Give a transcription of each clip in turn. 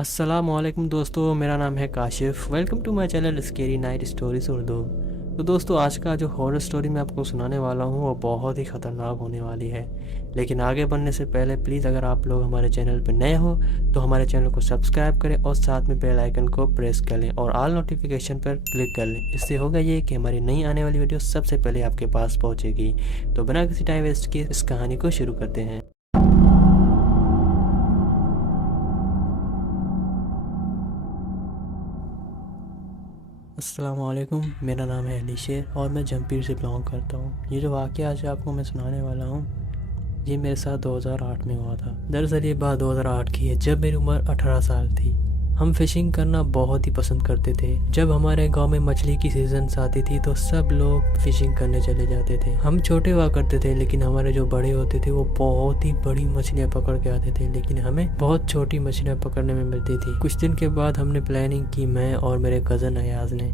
अस्सलामुअलैकुम दोस्तों, मेरा नाम है Kashif. Welcome to my channel scary night stories Urdu. तो दोस्तों, आज का जो हॉरर स्टोरी मैं आपको सुनाने वाला हूँ वो बहुत ही ख़तरनाक होने वाली है। लेकिन आगे बढ़ने से पहले प्लीज़, अगर आप लोग हमारे चैनल पर नए हो तो हमारे चैनल को सब्सक्राइब करें और साथ में बेल आइकन को प्रेस कर लें और ऑल नोटिफिकेशन पर क्लिक कर लें। इससे होगा ये कि हमारी नई आने वाली वीडियो सबसे पहले आपके पास पहुँचेगी। तो बिना किसी टाइम वेस्ट किए इस कहानी को शुरू करते हैं। अस्सलामुअलैकुम, मेरा नाम है अली शेर और मैं जमपीर से बिलोंग करता हूँ। ये जो वाक़या आज आपको मैं सुनाने वाला हूँ ये मेरे साथ 2008 में हुआ था। दरअसल ये बात 2008 की है, जब मेरी उम्र 18 साल थी। हम फिशिंग करना बहुत ही पसंद करते थे। जब हमारे गांव में मछली की सीजन्स आती थी तो सब लोग फिशिंग करने चले जाते थे। हम छोटे हुआ करते थे लेकिन हमारे जो बड़े होते थे वो बहुत ही बड़ी मछलियाँ पकड़ के आते थे, लेकिन हमें बहुत छोटी मछलियाँ पकड़ने में मिलती थी। कुछ दिन के बाद हमने प्लानिंग की, मैं और मेरे कज़न अयाज ने,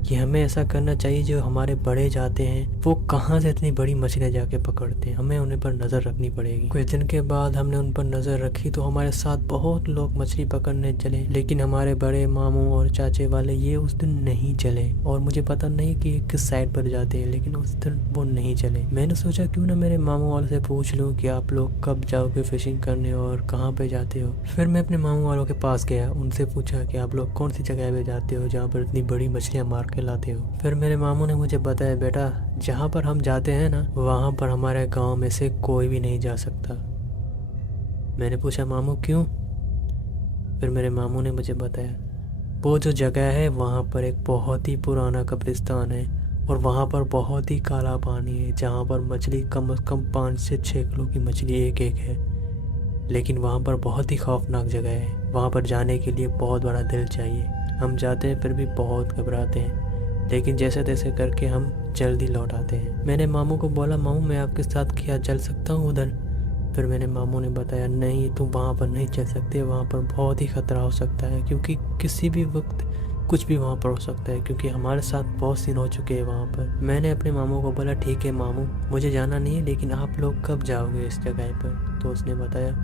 कि हमें ऐसा करना चाहिए जो हमारे बड़े जाते हैं वो कहाँ से इतनी बड़ी मछलियाँ जाके पकड़ते हैं, हमें उन्हें पर नज़र रखनी पड़ेगी। कुछ दिन के बाद हमने उन पर नज़र रखी तो हमारे साथ बहुत लोग मछली पकड़ने चले, लेकिन हमारे बड़े मामू और चाचे वाले ये उस दिन नहीं चले। और मुझे पता नहीं कि किस साइड पर जाते हैं, लेकिन उस दिन वो नहीं चले। मैंने सोचा क्यों ना मेरे मामू वालों से पूछ लूँ कि आप लोग कब जाओगे फिशिंग करने और कहाँ पे जाते हो। फिर मैं अपने मामू वालों के पास गया, उनसे पूछा कि आप लोग कौन सी जगह पे जाते हो जहाँ पर इतनी बड़ी मछलियाँ मार के लाते हो। फिर मेरे मामू ने मुझे बताया, बेटा जहाँ पर हम जाते हैं ना वहाँ पर हमारे गांव में से कोई भी नहीं जा सकता। मैंने पूछा मामू क्यों? फिर मेरे मामू ने मुझे बताया, वो जो जगह है वहाँ पर एक बहुत ही पुराना कब्रिस्तान है और वहाँ पर बहुत ही काला पानी है, जहाँ पर मछली कम से कम 5 से 6 किलो की मछली एक एक है। लेकिन वहाँ पर बहुत ही खौफनाक जगह है, वहाँ पर जाने के लिए बहुत बड़ा दिल चाहिए। हम जाते हैं फिर भी बहुत घबराते हैं, लेकिन जैसे तैसे करके हम जल्दी लौट आते हैं। मैंने मामू को बोला, मामू मैं आपके साथ क्या चल सकता हूँ उधर? फिर मेरे मामू ने बताया, नहीं तुम वहाँ पर नहीं चल सकते, वहाँ पर बहुत ही ख़तरा हो सकता है, क्योंकि किसी भी वक्त कुछ भी वहाँ पर हो सकता है, क्योंकि हमारे साथ बहुत सीन हो चुके हैं वहाँ पर। मैंने अपने मामू को बोला, ठीक है मामू मुझे जाना नहीं है, लेकिन आप लोग कब जाओगे इस जगह पर? तो उसने बताया,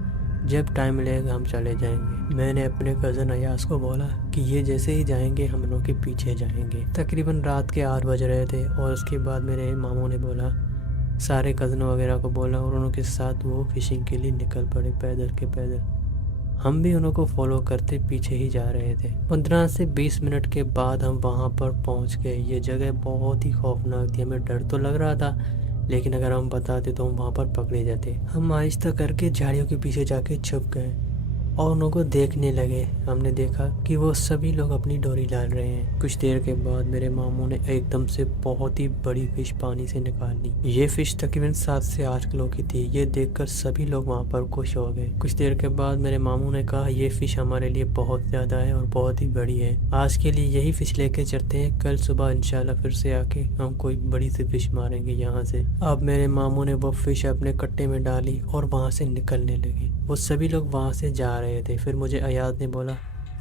जब टाइम मिलेगा हम चले जाएंगे। मैंने अपने कज़न अयास को बोला कि ये जैसे ही जाएंगे हम लोग के पीछे जाएंगे। तकरीबन रात के 8 बज रहे थे और उसके बाद मेरे मामू ने बोला, सारे कज़नों वगैरह को बोला और उनके साथ वो फिशिंग के लिए निकल पड़े पैदल के पैदल। हम भी उनको फॉलो करते पीछे ही जा रहे थे। 15 से 20 मिनट के बाद हम वहाँ पर पहुँच गए। ये जगह बहुत ही खौफनाक थी, हमें डर तो लग रहा था, लेकिन अगर हम बताते तो हम वहाँ पर पकड़े जाते। हम आहिस्ता करके झाड़ियों के पीछे जाके छुप गए और उनको देखने लगे। हमने देखा कि वो सभी लोग अपनी डोरी डाल रहे हैं। कुछ देर के बाद मेरे मामू ने एकदम से बहुत ही बड़ी फिश पानी से निकाल ली। ये फिश तकरीबन 7 से 8 किलो की थी। ये देखकर सभी लोग वहाँ पर खुश हो गए। कुछ देर के बाद मेरे मामू ने कहा, ये फिश हमारे लिए बहुत ज़्यादा है और बहुत ही बड़ी है, आज के लिए यही फिश लेके चलते हैं, कल सुबह इंशाल्लाह फिर से आके हम कोई बड़ी सी फिश मारेंगे यहाँ से। अब मेरे मामू ने वो फिश अपने कट्टे में डाली और वहाँ से निकलने लगे। वो सभी लोग वहाँ से जा रहे थे। फिर मुझे अयाज ने बोला,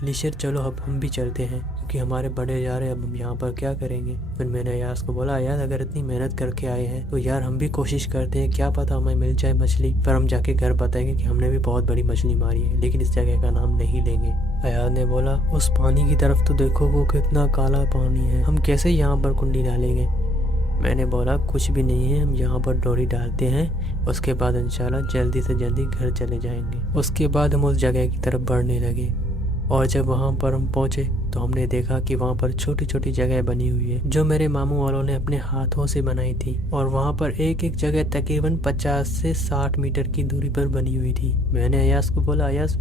अली शेर चलो अब हम भी चलते हैं, क्योंकि हमारे बड़े जा रहे हैं, अब हम यहाँ पर क्या करेंगे? फिर मैंने अयाज को बोला, अयाज अगर इतनी मेहनत करके आए हैं तो यार हम भी कोशिश करते हैं, क्या पता हमें मिल जाए मछली। फिर हम जाके घर बताएंगे कि हमने भी बहुत बड़ी मछली मारी है, लेकिन इस जगह का नाम नहीं लेंगे। अयाज ने बोला, उस पानी की तरफ तो देखो, वो कितना काला पानी है, हम कैसे यहाँ पर कुंडी डालेंगे? मैंने बोला, कुछ भी नहीं है, हम यहाँ पर डोरी डालते हैं, उसके बाद इंशाल्लाह जल्दी से जल्दी घर चले जाएंगे। उसके बाद हम उस जगह की तरफ बढ़ने लगे और जब वहाँ पर हम पहुँचे तो हमने देखा कि वहाँ पर छोटी छोटी जगह बनी हुई है जो मेरे मामू वालों ने अपने हाथों से बनाई थी, और वहाँ पर एक एक जगह तकरीबन 50 से 60 मीटर की दूरी पर बनी हुई थी। मैंने अयास को बोला, अयास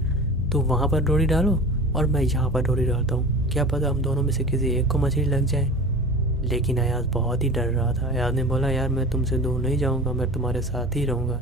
तो वहाँ पर डोरी डालो और मैं यहाँ पर डोरी डालता हूँ, क्या पता हम दोनों में से किसी एक को मछली लग जाए। लेकिन अयाज बहुत ही डर रहा था। अयाज ने बोला, यार मैं तुमसे दूर नहीं जाऊंगा, मैं तुम्हारे साथ ही रहूंगा।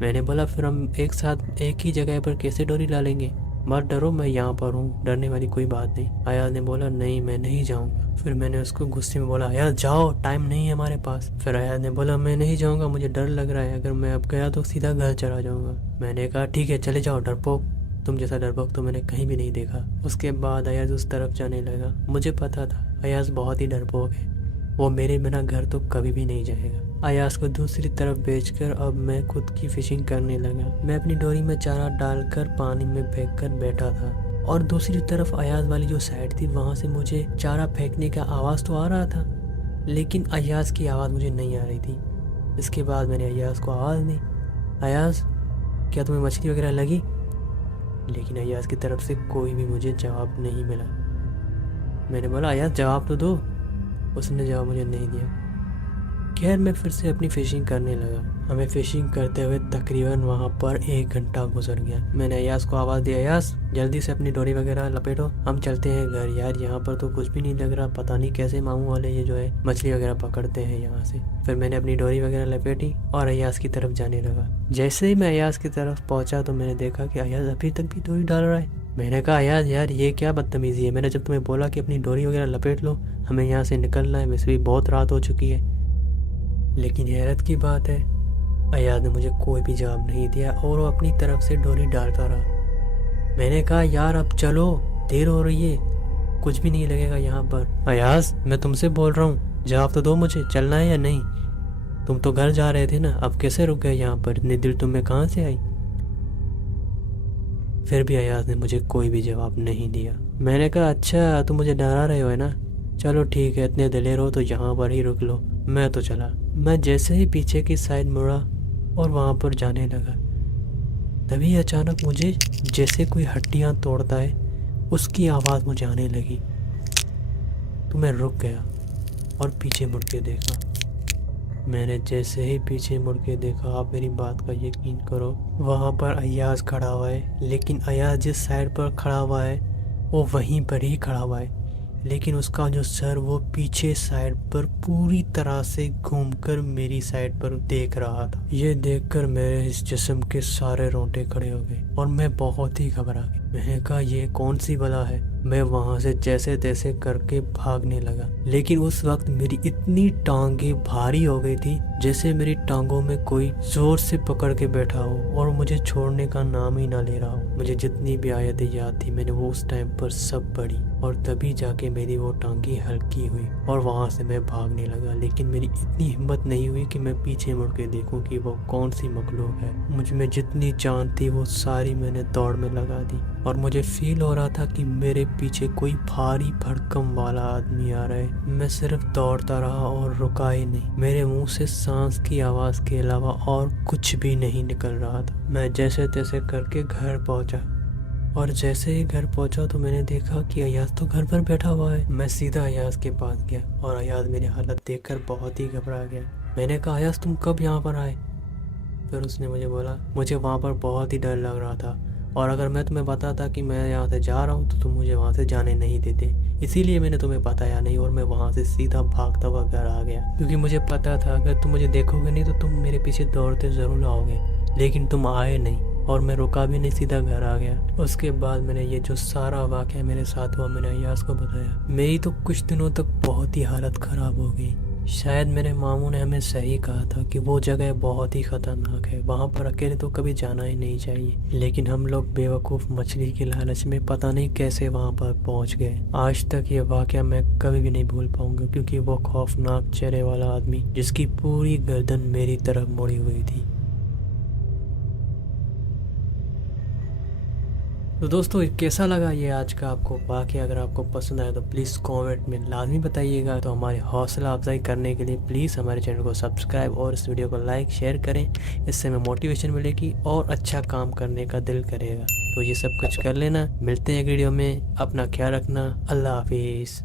मैंने बोला, फिर हम एक साथ एक ही जगह पर कैसे डोरी डालेंगे? मत डरो, मैं यहाँ पर हूँ, डरने वाली कोई बात नहीं। अयाज ने बोला, नहीं मैं नहीं जाऊँगा। फिर मैंने उसको गुस्से में बोला, अयाज जाओ, टाइम नहीं है हमारे पास। फिर अयाज ने बोला, मैं नहीं जाऊँगा, मुझे डर लग रहा है, अगर मैं अब गया तो सीधा घर चला जाऊँगा। मैंने कहा, ठीक है चले जाओ डरपोक, तुम जैसा डरपोक तो मैंने कहीं भी नहीं देखा। उसके बाद अयाज उस तरफ जाने लगा। मुझे पता था अयाज बहुत ही डरपोक है, वो मेरे बिना घर तो कभी भी नहीं जाएगा। अयाज को दूसरी तरफ बेचकर अब मैं खुद की फिशिंग करने लगा। मैं अपनी डोरी में चारा डालकर पानी में फेंक कर बैठा था और दूसरी तरफ अयाज वाली जो साइड थी वहाँ से मुझे चारा फेंकने का आवाज़ तो आ रहा था, लेकिन अयाज की आवाज़ मुझे नहीं आ रही थी। इसके बाद मैंने अयाज को आवाज़ दी, अयाज क्या तुम्हें मछली वगैरह लगी? लेकिन अयाज की तरफ से कोई भी मुझे जवाब नहीं मिला। मैंने बोला अयाज जवाब तो दो। उसने जवाब मुझे नहीं दिया। खैर मैं फिर से अपनी फ़िशिंग करने लगा। हमें फ़िशिंग करते हुए तकरीबन वहाँ पर 1 घंटा गुजर गया। मैंने अयाज को आवाज़ दी, अयाज जल्दी से अपनी डोरी वगैरह लपेटो, हम चलते हैं घर। यार यहाँ पर तो कुछ भी नहीं लग रहा, पता नहीं कैसे मामू वाले ये जो है मछली वगैरह पकड़ते हैं यहाँ से। फिर मैंने अपनी डोरी वगैरह लपेटी और अयाज की तरफ जाने लगा। जैसे ही मैं अयाज की तरफ पहुँचा तो मैंने देखा कि अयाज अभी तक भी डोरी डाल रहा है। मैंने कहा अयाज यार ये क्या बदतमीज़ी है, मैंने जब तुम्हें बोला कि अपनी डोरी वगैरह लपेट लो, हमें यहाँ से निकलना है, वैसे भी बहुत रात हो चुकी है। लेकिन हैरत की बात है अयाज ने मुझे कोई भी जवाब नहीं दिया और वो अपनी तरफ से डोरी डालता रहा। मैंने कहा यार अब चलो, देर हो रही है, कुछ भी नहीं लगेगा यहाँ पर। अयाज मैं तुमसे बोल रहा हूँ, जवाब तो दो मुझे, चलना है या नहीं? तुम तो घर जा रहे थे ना, अब कैसे रुक गए यहाँ पर? इतनी देर तुम्हें कहाँ से आई? फिर भी अयाज ने मुझे कोई भी जवाब नहीं दिया। मैंने कहा अच्छा तुम मुझे डरा रहे हो है ना, चलो ठीक है, इतने दिलेर हो तो यहाँ पर ही रुक लो, मैं तो चला। मैं जैसे ही पीछे की साइड मुड़ा और वहाँ पर जाने लगा, तभी अचानक मुझे जैसे कोई हड्डियाँ तोड़ता है उसकी आवाज़ मुझे आने लगी। तो मैं रुक गया और पीछे मुड़ के देखा। मैंने जैसे ही पीछे मुड़ के देखा, आप मेरी बात का यकीन करो, वहाँ पर अयाज खड़ा हुआ है। लेकिन अयाज जिस साइड पर खड़ा हुआ है वो वहीं पर ही खड़ा हुआ है, लेकिन उसका जो सर वो पीछे साइड पर पूरी तरह से घूमकर मेरी साइड पर देख रहा था। ये देखकर मेरे इस जिस्म के सारे रोंगटे खड़े हो गए और मैं बहुत ही घबरा गया। मैंने कहा ये कौन सी बला है? मैं वहां से जैसे तैसे करके भागने लगा, लेकिन उस वक्त मेरी इतनी टांगे भारी हो गई थी जैसे मेरी टांगों में कोई जोर से पकड़ के बैठा हो और मुझे छोड़ने का नाम ही ना ले रहा हो। मुझे जितनी भी आयतें याद थी मैंने वो उस टाइम पर सब पढ़ी और तभी जाके मेरी वो टांगी हल्की हुई और वहां से मैं भागने लगा। लेकिन मेरी इतनी हिम्मत नहीं हुई कि मैं पीछे मुड़ के देखूं कि वो कौन सी मखलूक है। मुझ में जितनी जान थी वो सारी मैंने दौड़ में लगा दी और मुझे फील हो रहा था कि मेरे पीछे कोई भारी भड़कम वाला आदमी आ रहा है। मैं सिर्फ दौड़ता रहा और रुका ही नहीं। मेरे मुंह से सांस की आवाज़ के अलावा और कुछ भी नहीं निकल रहा था। मैं जैसे तैसे करके घर पहुंचा और जैसे ही घर पहुंचा तो मैंने देखा कि अयाज तो घर पर बैठा हुआ है। मैं सीधा अयाज के पास गया और अयाज मेरी हालत देखकर बहुत ही घबरा गया। मैंने कहा अयाज तुम कब यहाँ पर आए? फिर उसने मुझे बोला मुझे वहाँ पर बहुत ही डर लग रहा था और अगर मैं तुम्हें बताता कि मैं यहाँ से जा रहा हूँ तो तुम मुझे वहाँ से जाने नहीं देते, इसीलिए मैंने तुम्हें बताया नहीं और मैं वहाँ से सीधा भागता हुआ घर आ गया, क्योंकि मुझे पता था अगर तुम मुझे देखोगे नहीं तो तुम मेरे पीछे दौड़ते ज़रूर आओगे। लेकिन तुम आए नहीं और मैं रुका भी नहीं, सीधा घर आ गया। उसके बाद मैंने ये जो सारा वाक़या मेरे साथ हुआ मैंने अयाज को बताया। मेरी तो कुछ दिनों तक बहुत ही हालत ख़राब हो गई। शायद मेरे मामू ने हमें सही कहा था कि वो जगह बहुत ही ख़तरनाक है, वहाँ पर अकेले तो कभी जाना ही नहीं चाहिए। लेकिन हम लोग बेवकूफ़ मछली के लालच में पता नहीं कैसे वहाँ पर पहुँच गए। आज तक ये वाक़या मैं कभी भी नहीं भूल पाऊँगा, क्योंकि वो खौफनाक चेहरे वाला आदमी जिसकी पूरी गर्दन मेरी तरफ मुड़ी हुई थी। तो दोस्तों कैसा लगा ये आज का आपको वाक़या? अगर आपको पसंद आया तो प्लीज़ कमेंट में लाजमी बताइएगा। तो हमारी हौसला अफजाई करने के लिए प्लीज़ हमारे चैनल को सब्सक्राइब और इस वीडियो को लाइक शेयर करें, इससे हमें मोटिवेशन मिलेगी और अच्छा काम करने का दिल करेगा। तो ये सब कुछ कर लेना। मिलते हैं वीडियो में, अपना ख्याल रखना, अल्लाह हाफिज़।